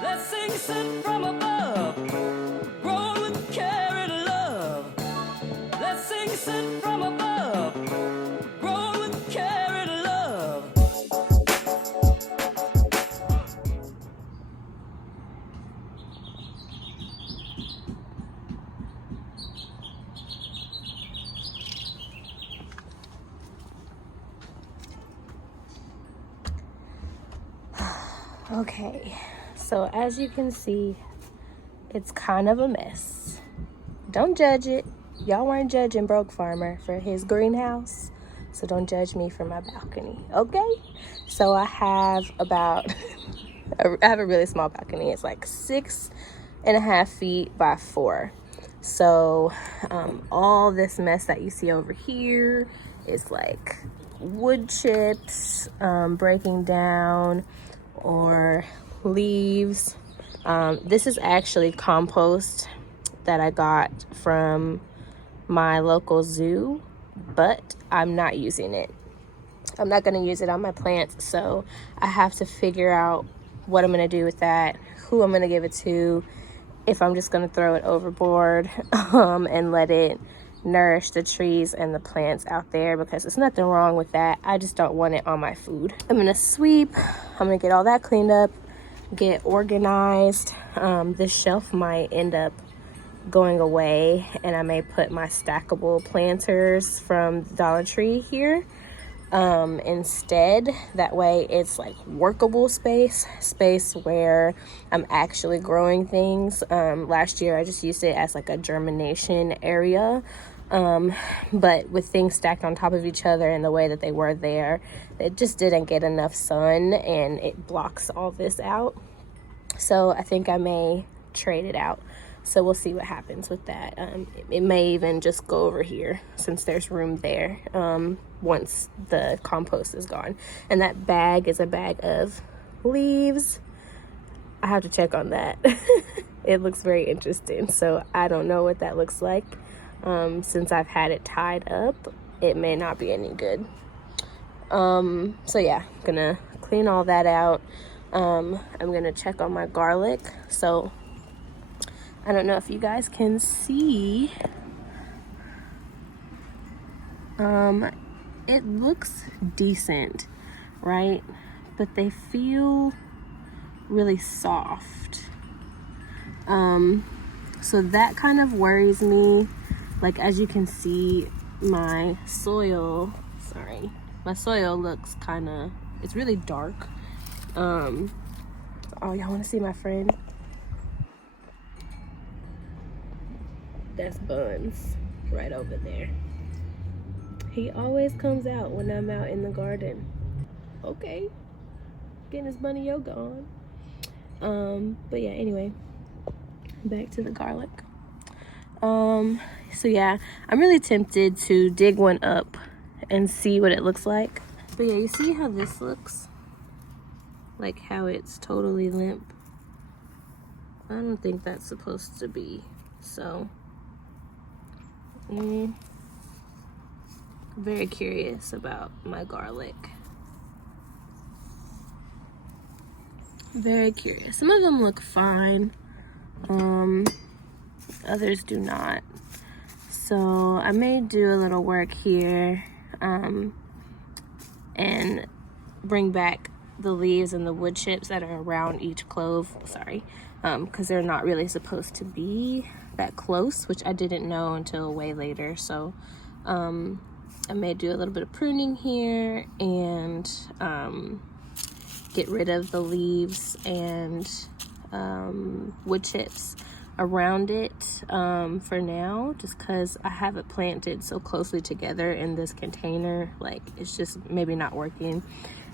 Blessings sent from above, grown with care and love. Blessings sent from above, grown with care and love. Okay, so as you can see, it's kind of a mess. Don't judge it. Y'all weren't judging Broke Farmer for his greenhouse, so don't judge me for my balcony, okay? So I have about, I have a really small balcony. It's like 6.5 feet by 4. So all this mess that you see over here is like wood chips breaking down, or leaves. This is actually compost that I got from my local zoo, but I'm not using it. I'm not going to use it on my plants, so I have to figure out what I'm going to do with that, who I'm going to give it to, if I'm just going to throw it overboard and let it nourish the trees and the plants out there, because there's nothing wrong with that. I just don't want it on my food. I'm gonna sweep. I'm gonna get all that cleaned up, get organized. This shelf might end up going away, and I may put my stackable planters from Dollar Tree here instead. That way it's like workable space where I'm actually growing things. Last year I just used it as like a germination area, but with things stacked on top of each other and the way that they were there, it just didn't get enough sun and it blocks all this out. So I think I may trade it out. So we'll see what happens with that. It may even just go over here since there's room there once the compost is gone. And that bag is a bag of leaves. I have to check on that. It looks very interesting. So I don't know what that looks like. Since I've had it tied up, it may not be any good. So yeah, I'm gonna clean all that out. I'm gonna check on my garlic. So I don't know if you guys can see. It looks decent, right? But they feel really soft. So that kind of worries me. Like, as you can see, my soil looks kind of, it's really dark. Oh, y'all want to see my friend? That's Buns right over there. He always comes out when I'm out in the garden. Okay, getting his bunny yoga on. But yeah, anyway, back to the garlic. So yeah, I'm really tempted to dig one up and see what it looks like. But yeah, you see how this looks? Like how it's totally limp? I don't think that's supposed to be. So very curious about my garlic. Very curious. Some of them look fine. Others do not. So I may do a little work here and bring back the leaves and the wood chips that are around each clove. Sorry, because they're not really supposed to be that close, which I didn't know until way later. So I may do a little bit of pruning here and get rid of the leaves and wood chips around it for now, just because I have it planted so closely together in this container. Like, it's just maybe not working.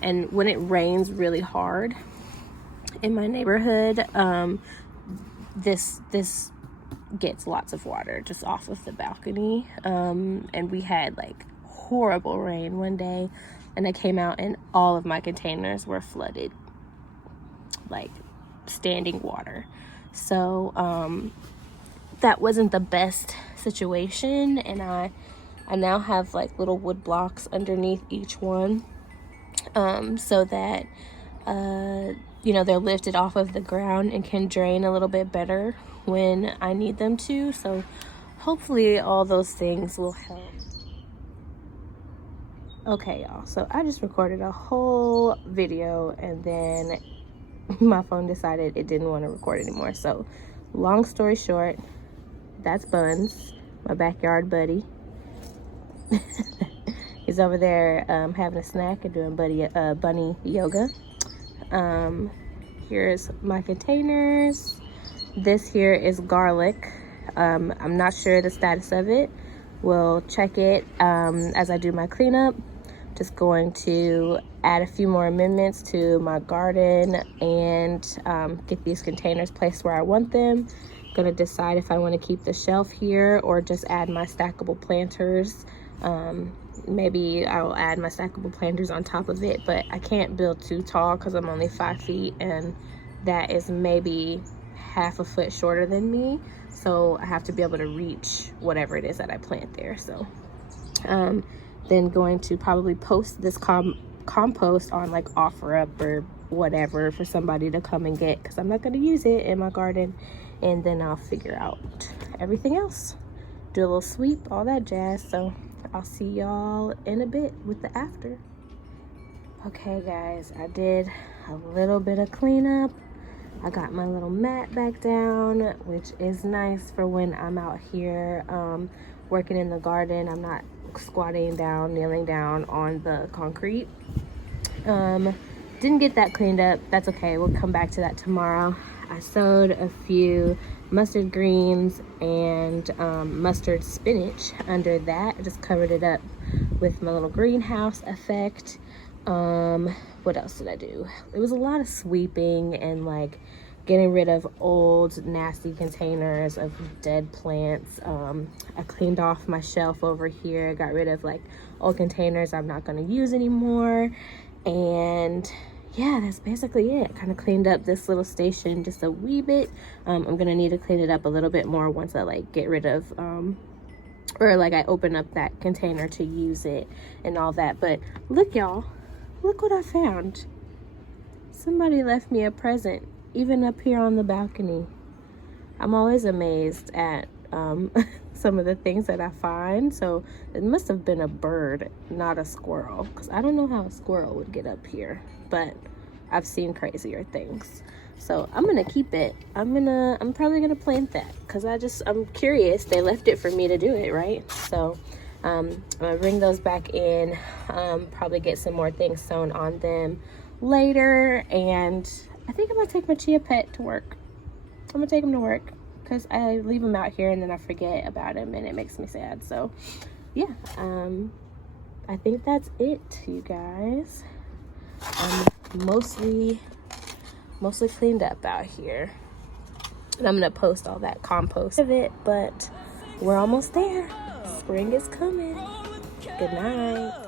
And when it rains really hard in my neighborhood, this gets lots of water just off of the balcony. And we had like horrible rain one day, and I came out and all of my containers were flooded, like standing water. So that wasn't the best situation, and I now have like little wood blocks underneath each one, so that you know, they're lifted off of the ground and can drain a little bit better when I need them to. So hopefully all those things will help. Okay, y'all, so I just recorded a whole video and then my phone decided it didn't want to record anymore. So long story short, that's Buns, my backyard buddy. He's over there having a snack and doing bunny yoga. Here's my containers. This here is garlic. I'm not sure the status of it. We'll check it as I do my cleanup. Just going to add a few more amendments to my garden and get these containers placed where I want them. Gonna decide if I want to keep the shelf here or just add my stackable planters. Maybe I'll add my stackable planters on top of it, but I can't build too tall because I'm only 5 feet and that is maybe half a foot shorter than me. So I have to be able to reach whatever it is that I plant there. So then going to probably post this compost on like OfferUp or whatever for somebody to come and get, because I'm not going to use it in my garden. And then I'll figure out everything else, do a little sweep, all that jazz. So I'll see y'all in a bit with the after. Okay guys, I did a little bit of cleanup. I got my little mat back down, which is nice for when I'm out here working in the garden. I'm not squatting down, kneeling down on the concrete. Didn't get that cleaned up. That's okay, we'll come back to that tomorrow. I sowed a few mustard greens and mustard spinach under that. I just covered it up with my little greenhouse effect. What else did I do? It was a lot of sweeping and like getting rid of old nasty containers of dead plants. I cleaned off my shelf over here, got rid of like old containers I'm not going to use anymore, and yeah, that's basically it. Kind of cleaned up this little station just a wee bit. I'm gonna need to clean it up a little bit more once I like get rid of or like I open up that container to use it and all that. But look y'all, look what I found. Somebody left me a present even up here on the balcony. I'm always amazed at some of the things that I find. So it must have been a bird, not a squirrel, because I don't know how a squirrel would get up here, but I've seen crazier things. So I'm gonna keep it. I'm probably gonna plant that because I'm curious. They left it for me to do it, right? So I'm gonna bring those back in, probably get some more things sewn on them later, and I think I'm gonna take my Chia Pet to work. I'm gonna take him to work because I leave him out here and then I forget about him and it makes me sad. So yeah, I think that's it, you guys. I'm mostly cleaned up out here, and I'm gonna post all that compost of it, but we're almost there. Spring is coming. Good night.